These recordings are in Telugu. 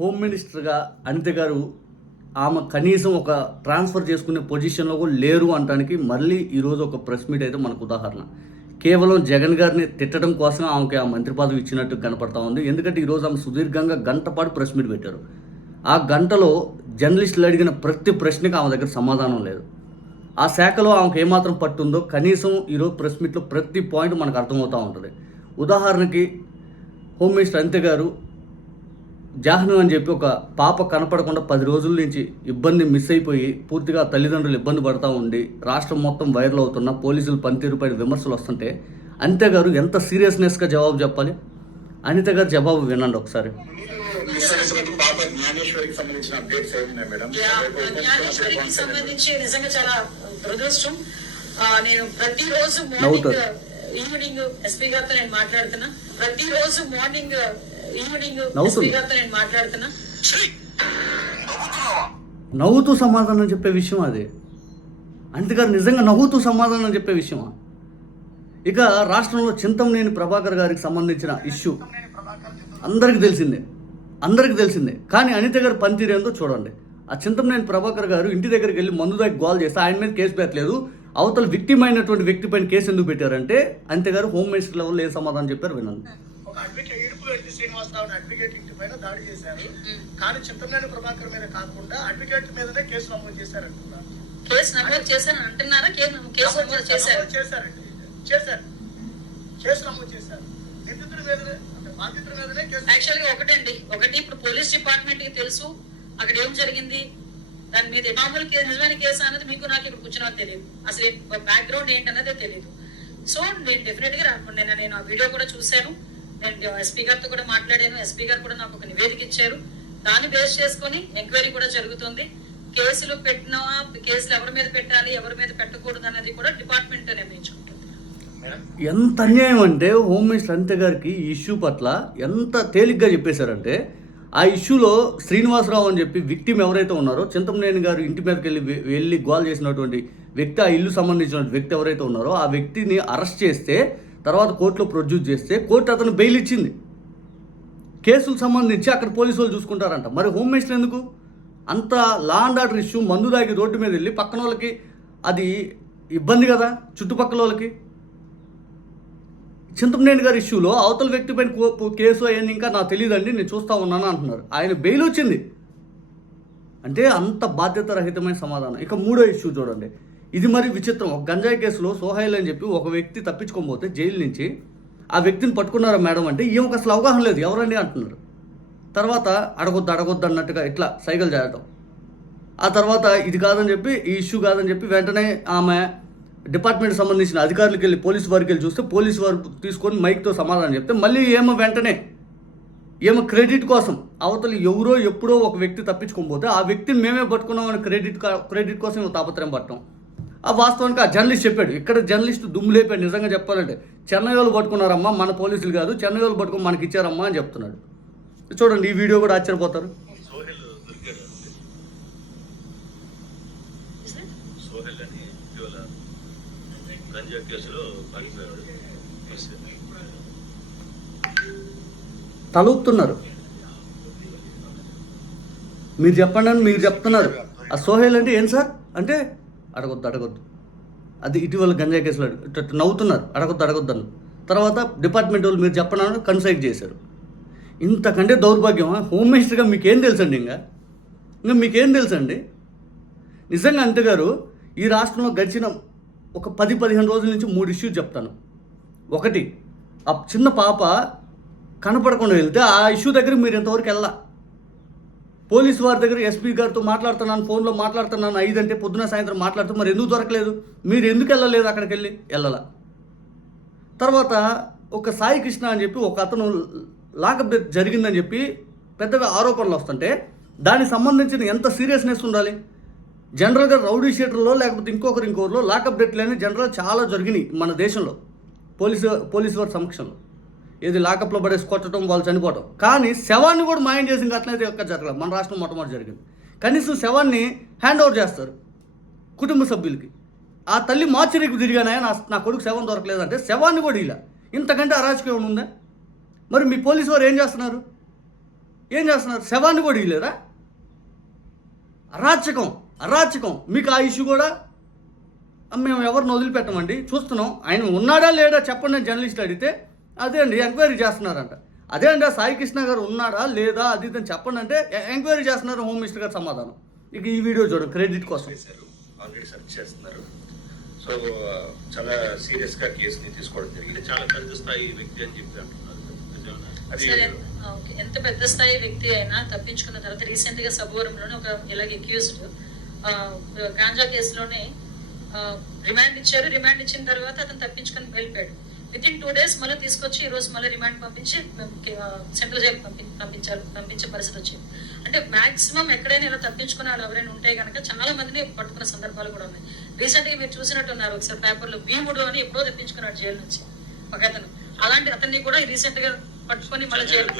హోమ్ మినిస్టర్గా అనిత గారు ఆమె కనీసం ఒక ట్రాన్స్ఫర్ చేసుకునే పొజిషన్లో కూడా లేరు అనడానికి మళ్ళీ ఈరోజు ఒక ప్రెస్ మీట్ అయితే మనకు ఉదాహరణ. కేవలం జగన్ గారిని తిట్టడం కోసం ఆమెకి ఆ మంత్రి పదవి ఇచ్చినట్టు కనపడతా ఉంది. ఎందుకంటే ఈరోజు ఆమె సుదీర్ఘంగా గంట పాటు ప్రెస్ మీట్ పెట్టారు. ఆ గంటలో జర్నలిస్టులు అడిగిన ప్రతి ప్రశ్నకి ఆమె దగ్గర సమాధానం లేదు. ఆ శాఖలో ఆమెకు ఏమాత్రం పట్టుందో కనీసం ఈరోజు ప్రెస్ మీట్లో ప్రతి పాయింట్ మనకు అర్థమవుతూ ఉంటుంది. ఉదాహరణకి హోమ్ మినిస్టర్ అనిత గారు జాహ్ను అని చెప్పి ఒక పాప కనపడకుండా 10 రోజుల నుంచి ఇబ్బంది మిస్ అయిపోయి పూర్తిగా తల్లిదండ్రులు ఇబ్బంది పడతా ఉండి రాష్ట్రం మొత్తం వైరల్ అవుతున్న పోలీసులు పనితీరుపై విమర్శలు వస్తుంటే అనిత గారు ఎంత సీరియస్నెస్గా జవాబు చెప్పాలి. అనిత గారు జవాబు వినండి ఒకసారి. జ్ఞానేశ్వరికి సంబంధించి నిజంగా చాలా దురదృష్టం. నేను ప్రతిరోజు మార్నింగ్ ఈవినింగ్ ఎస్పీ గారితో నేను మాట్లాడుతున్నా, ప్రతిరోజు మార్నింగ్ ఈవినింగ్ ఎస్పీ గారితో నేను మాట్లాడుతున్నా. నవ్వుతూ సమాధానం చెప్పే విషయం అది. అనిత గారు నిజంగా నవ్వుతూ సమాధానం చెప్పే విషయమా? ఇక రాష్ట్రంలో చింతమనేని ప్రభాకర్ గారికి సంబంధించిన ఇష్యూ అందరికీ తెలిసిందే. కానీ అనిత గారు పనితీరు ఏందో చూడండి. ఆ చింతమనేని ప్రభాకర్ గారు ఇంటి దగ్గరికి వెళ్ళి మందు దాకా గోల్ చేస్తే ఆయన మీద కేసు పెట్టలేదు. అవతల విక్టిమ్ అయినటువంటి వ్యక్తి పైన కేసు ఎందుకు పెట్టారంటే అనిత గారు హోమ్ మినిస్టర్ లెవెల్లో ఏం సమాధానం చెప్పారు వినండి. శ్రీనివాసరావు అడ్వకేట్ ఇంటి పైన దాడి చేశారు, కానీ చింతమనేని ప్రభాకర్ మీద కాకుండా అడ్వకేట్ మీదనే కేసు నమోదు చేశారంటున్నారు. కేసు నమోదు చేశారు అంటున్నారా? కేసు నమోదు చేశారు. కేసు నమోదు చేశారు. నిందితుడి మీదనే, బాధితుడి మీదనే కేసు. యాక్చువల్గా ఒకటి ఇప్పుడు పోలీస్ డిపార్ట్మెంట్ కి తెలుసు అక్కడ ఏం జరిగింది, దాని మీద మామూలు కేసు నిజమైన కేసు అనేది మీకు నాకు ఇక్కడ కూర్చున్నా తెలియదు, అసలు బ్యాక్గ్రౌండ్ ఏంటన్నదే తెలియదు. సో నేను డెఫినెట్ గా నేను ఆ వీడియో కూడా చూశాను, నేను ఎస్పీ గారితో కూడా మాట్లాడాను. ఎస్పీ గారు కూడా నాకు ఒక నివేదిక ఇచ్చారు. దాన్ని బేస్ చేసుకొని ఎంక్వైరీ కూడా జరుగుతుంది. కేసులు పెట్టినా కేసులు ఎవరి మీద పెట్టాలి ఎవరి మీద పెట్టకూడదు అనేది కూడా డిపార్ట్మెంట్ నిర్ణయించుకుంటుంది. ఎంత అన్యాయం అంటే హోమ్ మినిస్టర్ అనిత గారికి ఈ ఇష్యూ పట్ల ఎంత తేలిగ్గా చెప్పేశారంటే, ఆ ఇష్యూలో శ్రీనివాసరావు అని చెప్పి విక్టిమ్ ఎవరైతే ఉన్నారో చింతమనేని గారు ఇంటి మీదకి వెళ్ళి గోల్ చేసినటువంటి వ్యక్తి, ఆ ఇల్లు సంబంధించిన వ్యక్తి ఎవరైతే ఉన్నారో ఆ వ్యక్తిని అరెస్ట్ చేస్తే తర్వాత కోర్టులో ప్రొడ్యూస్ చేస్తే కోర్టు అతను బెయిల్ ఇచ్చింది. కేసులు సంబంధించి అక్కడ పోలీసు వాళ్ళు చూసుకుంటారంట. మరి హోమ్ మినిస్టర్ ఎందుకు అంత లా అండ్ ఆర్డర్ ఇష్యూ మందు దాగి రోడ్డు మీద వెళ్ళి పక్కన వాళ్ళకి అది ఇబ్బంది కదా, చుట్టుపక్కల వాళ్ళకి. చింతమనేని గారి ఇష్యూలో అవతల వ్యక్తి పైన కేసు అవన్నీ ఇంకా నాకు తెలియదండి, నేను చూస్తూ ఉన్నాను అంటున్నారు. ఆయన బెయిల్ వచ్చింది అంటే అంత బాధ్యత రహితమైన సమాధానం. ఇక మూడో ఇష్యూ చూడండి, ఇది మరి విచిత్రం. ఒక గంజాయి కేసులో సోహైల్ అని చెప్పి ఒక వ్యక్తి తప్పించుకోకపోతే జైలు నుంచి ఆ వ్యక్తిని పట్టుకున్నారా మేడం అంటే ఈమెకు అసలు అవగాహన లేదు, ఎవరండి అంటున్నారు. తర్వాత అడగొద్దు అన్నట్టుగా ఇట్లా సైకిల్ చేయటం. ఆ తర్వాత ఇది కాదని చెప్పి, ఈ ఇష్యూ కాదని చెప్పి వెంటనే ఆమె డిపార్ట్మెంట్ సంబంధించిన అధికారులకు వెళ్ళి పోలీసు వారికి వెళ్ళి చూస్తే పోలీసు వారు తీసుకొని మైక్తో సమాధానం చెప్తే మళ్ళీ వెంటనే క్రెడిట్ కోసం అవతల ఎవరో ఎప్పుడో ఒక వ్యక్తి తప్పించుకోకపోతే ఆ వ్యక్తిని మేమే పట్టుకున్నామని క్రెడిట్ కోసం తాపత్రయం పట్టడం. ఆ వాస్తవానికి ఆ జర్నలిస్ట్ చెప్పాడు. ఇక్కడ జర్నలిస్ట్ దుమ్ము లేపాడు. నిజంగా చెప్పాలంటే చెన్నై వాళ్ళు పట్టుకున్నారమ్మా, మన పోలీసులు కాదు, చెన్నై వాళ్ళు పట్టుకుని మనకి ఇచ్చారమ్మా అని చెప్తున్నాడు. చూడండి, ఈ వీడియో కూడా ఆశ్చర్యపోతారు. తలూపుతున్నారు. మీరు చెప్పండి అని మీరు చెప్తున్నారు. ఆ సోహెల్ అంటే ఏం సార్ అంటే అడగొద్దు అది ఇటీవల గంజాయి కేసులో నవ్వుతున్నారు. అడగొద్దు అన్న తర్వాత డిపార్ట్మెంట్ వాళ్ళు మీరు చెప్పండి అని కన్సైడ్ చేశారు. ఇంతకంటే దౌర్భాగ్యం హోమ్ మినిస్టర్గా మీకేం తెలుసండి? ఇంకా మీకేం తెలుసండి? నిజంగా అంతే గారు, ఈ రాష్ట్రంలో గడిచిన ఒక 10-15 రోజుల నుంచి 3 ఇష్యూస్ చెప్తాను. ఒకటి, ఆ చిన్న పాప కనపడకుండా వెళ్తే ఆ ఇష్యూ దగ్గర మీరు ఇంతవరకు వెళ్ళా. పోలీసు వారి దగ్గర ఎస్పీ గారితో మాట్లాడుతున్నాను, ఫోన్లో మాట్లాడుతున్నాను, 5 అంటే పొద్దున సాయంత్రం మాట్లాడుతూ మరి ఎందుకు దొరకలేదు, మీరు ఎందుకు వెళ్ళలేదు అక్కడికి వెళ్ళాల. తర్వాత ఒక సాయి కృష్ణ అని చెప్పి ఒక అతను లాకప్ డెత్ జరిగిందని చెప్పి పెద్దగా ఆరోపణలు వస్తుంటే దానికి సంబంధించిన ఎంత సీరియస్నెస్ ఉండాలి. జనరల్గా రౌడీ షీటర్లో లేకపోతే ఇంకొకరిలో లాకప్ డెత్లు జనరల్ చాలా జరిగినాయి మన దేశంలో పోలీసు వారి సమక్షంలో. ఏది లాకప్లో పడేసి కొట్టడం, వాళ్ళు చనిపోవటం. కానీ శవాన్ని కూడా మాయం చేసి ఇంకా అట్లయితే ఎక్కడ జరగలేదు. మన రాష్ట్రం మొట్టమొదటి జరిగింది. కనీసం శవాన్ని హ్యాండ్ ఓవర్ చేస్తారు కుటుంబ సభ్యులకి. ఆ తల్లి మార్చరీకి తిరిగానే నా కొడుకు శవం దొరకలేదంటే శవాన్ని కూడా ఇలా. ఇంతకంటే అరాచకం ఉందా? మరి మీ పోలీసు వారు ఏం చేస్తున్నారు? ఏం చేస్తున్నారు? శవాన్ని కూడా ఇవ్వలేదా? అరాచకం. మీకు ఆ ఇష్యూ కూడా మేము ఎవరిని వదిలిపెట్టమండి, చూస్తున్నాం. ఆయన ఉన్నాడా లేడా చెప్పండి అని జర్నలిస్ట్ అడిగితే అదే అండి ఎంక్వైరీ చేస్తున్నారంట. అదే అండి ఆ సాయి కృష్ణ గారు ఉన్నాడా లేదా అది ఇది అని చెప్పండి అంటే ఎంక్వైరీ చేస్తున్నారు హోమ్ మినిస్టర్ గారు సమాధానం. ఇక ఈ వీడియో చూడండి క్రెడిట్ కోసం. ఆల్రెడీ సెర్చ్ చేస్తున్నారు. సో చాలా సీరియస్ గా కేసుని తీసుకోవడం జరిగింది. చాలా పెద్ద స్థాయి వ్యక్తి అని చెప్పి అంటున్నారు. అది సరే, ఓకే. ఎంత పెద్ద స్థాయి వ్యక్తి అయినా తప్పించుకున్న తర్వాత రీసెంట్ గా సబోరంలోనే ఒక ఇలాగ అక్యూజ్డ్ గాంజా కేసులోనే రిమాండ్ ఇచ్చారు. రిమాండ్ ఇచ్చిన తర్వాత అతను తప్పించుకొని వెళ్ళిపోయాడు. వితిన్ 2 days మళ్ళీ తీసుకొచ్చి ఈ రోజు మళ్ళీ రిమాండ్ పంపించి సెంట్రల్ జైలు పంపించే పరిస్థితి వచ్చింది. అంటే మాక్సిమం ఎక్కడైనా ఇలా తప్పించుకునే వాళ్ళు ఎవరైనా ఉంటే కనుక చాలా మందిని పట్టుకున్న సందర్భాలు కూడా ఉన్నాయి. రీసెంట్ గా మీరు చూసినట్టున్నారు ఒకసారి పేపర్లో భీముడు అని ఎప్పుడో తెప్పించుకున్నాడు జైలు నుంచి ఒక అతను. అలాంటి అతన్ని కూడా రీసెంట్ గా పట్టుకొని మళ్ళీ జైలు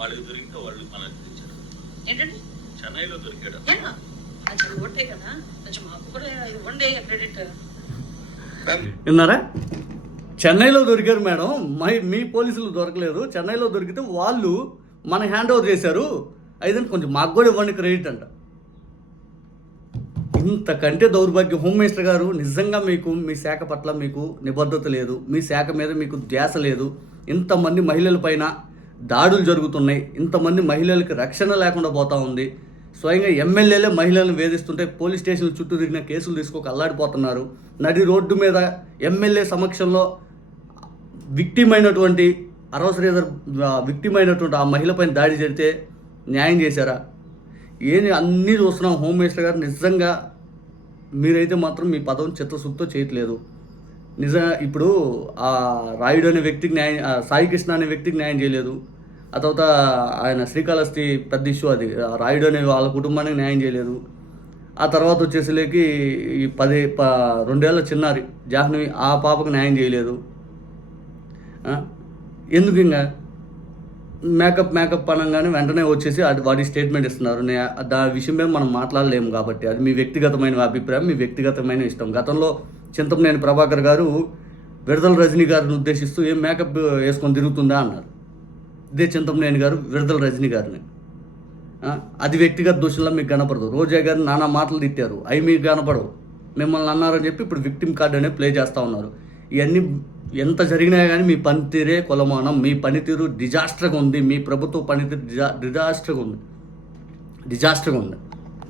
వాళ్ళు దొరికితే వాళ్ళు మనకు తెచ్చారు. ఏంటండి చెన్నైలో దొరికాడు. ఒకటే కదా, కొంచెం మాకు కూడా ఇవ్వండి క్రెడిట్. విన్నారా? చెన్నైలో దొరికారు మేడం, మీ పోలీసులు దొరకలేదు. చెన్నైలో దొరికితే వాళ్ళు మన హ్యాండ్ ఓవర్ చేశారు. అయితే కొంచెం మాకు కూడా ఇవ్వండి క్రెడిట్ అంట. ఇంతకంటే దౌర్భాగ్యం. హోమ్ మినిస్టర్ గారు నిజంగా మీకు మీ శాఖ పట్ల మీకు నిబద్ధత లేదు, మీ శాఖ మీద మీకు ధ్యాస లేదు. ఇంతమంది మహిళల పైన దాడులు జరుగుతున్నాయి, ఇంతమంది మహిళలకి రక్షణ లేకుండా పోతా ఉంది. స్వయంగా ఎమ్మెల్యేలే మహిళలను వేధిస్తుంటే పోలీస్ స్టేషన్ల చుట్టూ తిరిగిన కేసులు తీసుకోక అల్లాడిపోతున్నారు. నడి రోడ్డు మీద ఎమ్మెల్యే సమక్షంలో విక్టిమ్ అయినటువంటి ఆ మహిళ పైన దాడి జరిగితే న్యాయం చేశారా? అన్నీ చూస్తున్నాం. హోమ్ మినిస్టర్ గారు నిజంగా మీరైతే మాత్రం మీ పదవిని చిత్తశుద్ధితో చేయట్లేదు. ఇప్పుడు ఆ రాయుడు అనే వ్యక్తికి న్యాయం, సాయి కృష్ణ అనే వ్యక్తికి న్యాయం చేయలేదు. ఆ తర్వాత ఆయన శ్రీకాళహస్తి పెద్ద ఇష్యూ, అది రాయుడు అనే వాళ్ళ కుటుంబానికి న్యాయం చేయలేదు. ఆ తర్వాత వచ్చేసరికి ఈ 2 ఏళ్ల చిన్నారి జాహ్నవి, ఆ పాపకు న్యాయం చేయలేదు. ఎందుకు ఇంకా మేకప్ అనగానే వెంటనే వచ్చేసి అది వాడి స్టేట్మెంట్ ఇస్తున్నారు. దాని విషయం మీద మనం మాట్లాడలేము కాబట్టి అది మీ వ్యక్తిగతమైన అభిప్రాయం, మీ వ్యక్తిగతమైన ఇష్టం. గతంలో చింతమనేని ప్రభాకర్ గారు విడుదల రజనీ గారిని ఉద్దేశిస్తూ ఏం మేకప్ వేసుకొని తిరుగుతుందా అన్నారు. ఇదే చింతమనేని గారు విడుదల రజనీ గారిని. అది వ్యక్తిగత దోషంలో మీకు కనపడదు. రోజా గారిని నానా మాటలు తిట్టారు, అవి మీకు కనపడవు. మిమ్మల్ని అన్నారని చెప్పి ఇప్పుడు విక్టిమ్ కార్డ్ అనేది ప్లే చేస్తూ ఉన్నారు. ఇవన్నీ ఎంత జరిగినా కానీ మీ పనితీరే కొలమానం. మీ పనితీరు డిజాస్టర్గా ఉంది. మీ ప్రభుత్వ పనితీరు డిజాస్టర్గా ఉంది.